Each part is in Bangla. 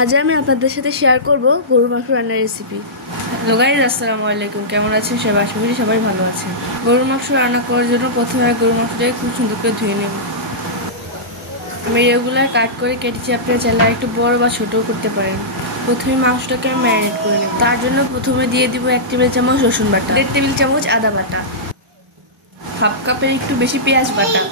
আজ আমি আপনাদের সাথে শেয়ার করব গরুর মাংস রান্নার রেসিপি। হ্যালো গাইস, আসসালামু আলাইকুম। কেমন আছেন সবাই? আশা করি সবাই ভালো আছেন। গরুর মাংস রান্না করার জন্য প্রথমে গরুর মাংসটাকে খুব সুন্দর করে ধুয়ে নেব। আমি রেগুলার কাট করে কেটেছি, আপনারা চাইলে একটু বড় বা ছোটও করতে পারেন। প্রথমে মাংসটাকে আমি ম্যারিনেট করে নেব। তার জন্য প্রথমে দিয়ে দিব 1 টেবিল চামচ রসুন বাটা, 1.5 টেবিল চামচ আদা বাটা, হাফ কাপের একটু বেশি পেঁয়াজ বাটা,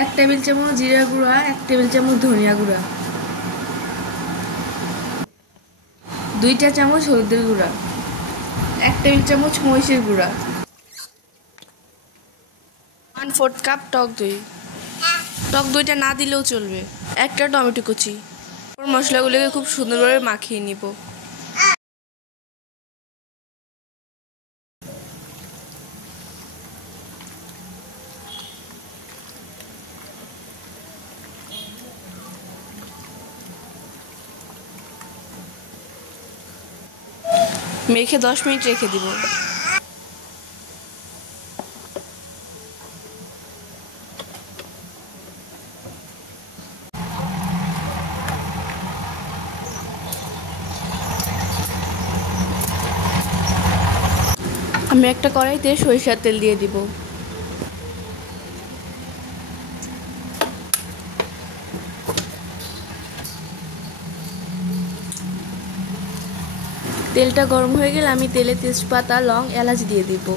1 টেবিল চামচ জিরা গুঁড়া, 1 টেবিল চামচ ধনিয়া গুঁড়া, 2 চামচ হলুদের গুঁড়া, 1 টেবিল চামচ মরিচের গুঁড়া, 1/4 কাপ টক দই। টক দইটা না দিলেও চলবে। একটা টমেটো কুচি। মশলাগুলোকে খুব সুন্দরভাবে মাখিয়ে নিব। মেখে 10 মিনিট রেখে দিব। আমি একটা কড়াইতে সরিষার তেল দিয়ে দিব। তেলটা গরম হয়ে গেলে আমি তেলে তেজপাতা, লং, এলাচ দিয়ে দিব।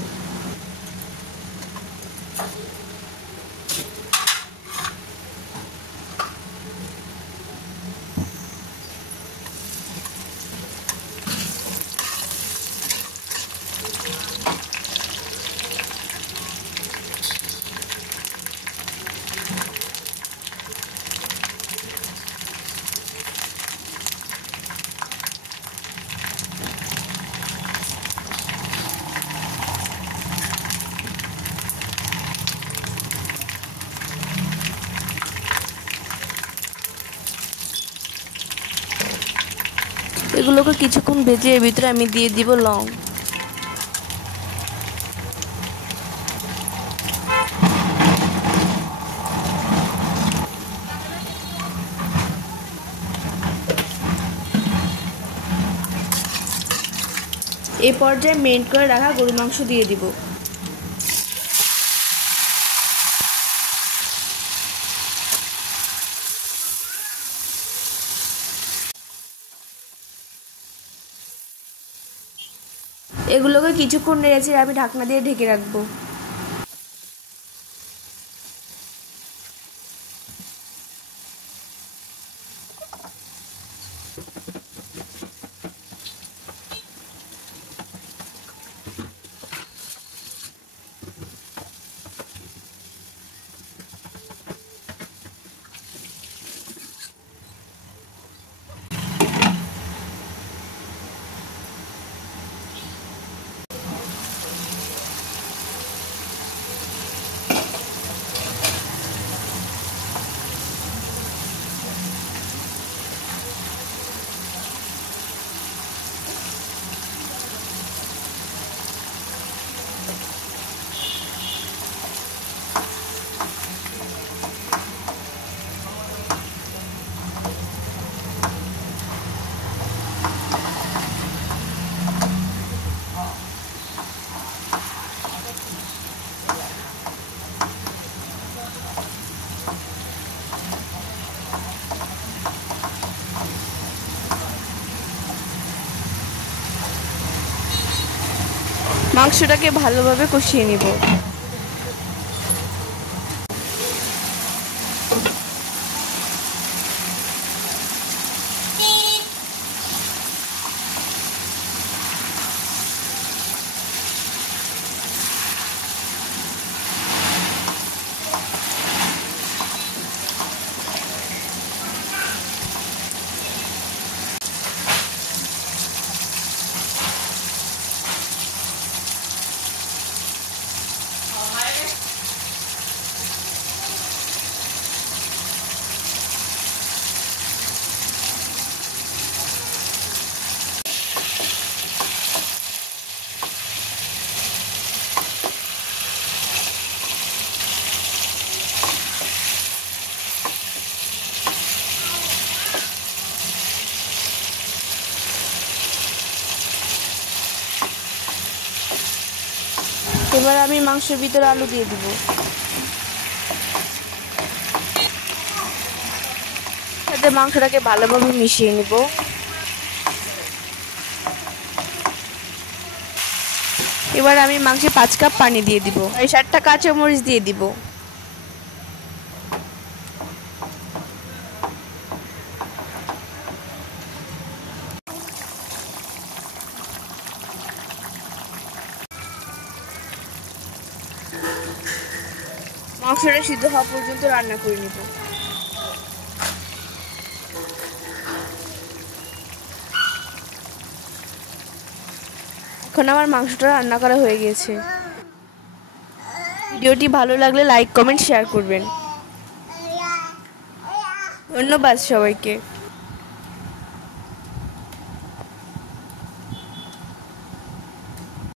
এগুলোকে কিছুক্ষণ ভেজে এর ভিতরে আমি দিয়ে দিব লং। এই পর্যায়ে মেরিনেট করে রাখা গরুর মাংস দিয়ে দিব। এগুলোকে কিছুক্ষণ নেড়েচে আমি ঢাকনা দিয়ে ঢেকে রাখবো। মাংসটাকে ভালোভাবে কষিয়ে নিব। এবার আমি মাংসের ভিতরে আলু দিয়ে দিব। সাথে মাংসটাকে ভালোভাবে মিশিয়ে নিব। এবার আমি মাংসে 5 কাপ পানি দিয়ে দিব। এই 7টা কাঁচামরিচ দিয়ে দিব। মাংসটা সিদ্ধ হওয়া পর্যন্ত রান্না করে নিব। এখন আমার মাংসটা রান্না করা হয়ে গেছে। ভিডিওটি ভালো লাগলে লাইক, কমেন্ট, শেয়ার করবেন। ধন্যবাদ সবাইকে।